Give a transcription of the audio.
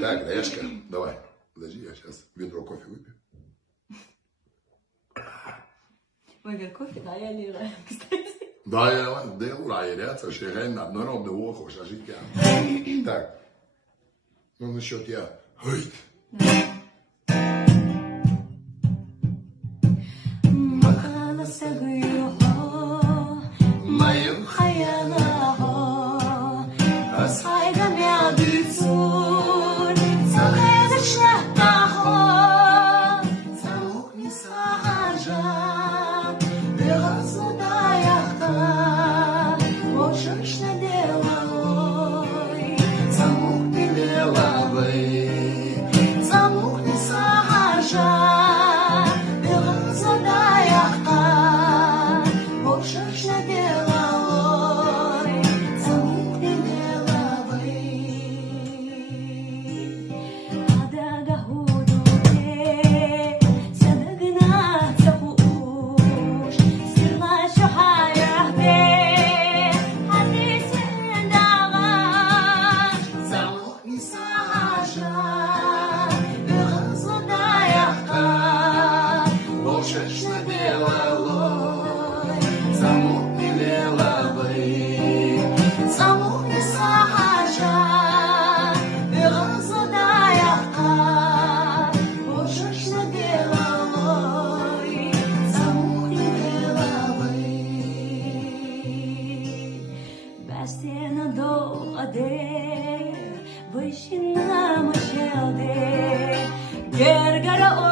Так, Даешка, давай. Подожди, я сейчас ведро кофе выпью. Ой, говорит, кофе, да, я лила, кстати. Да, я делаю райряться, шерена, но ровно ухо, шажить. Так, ну насчет я. Ой. Вишина мочелде, гергара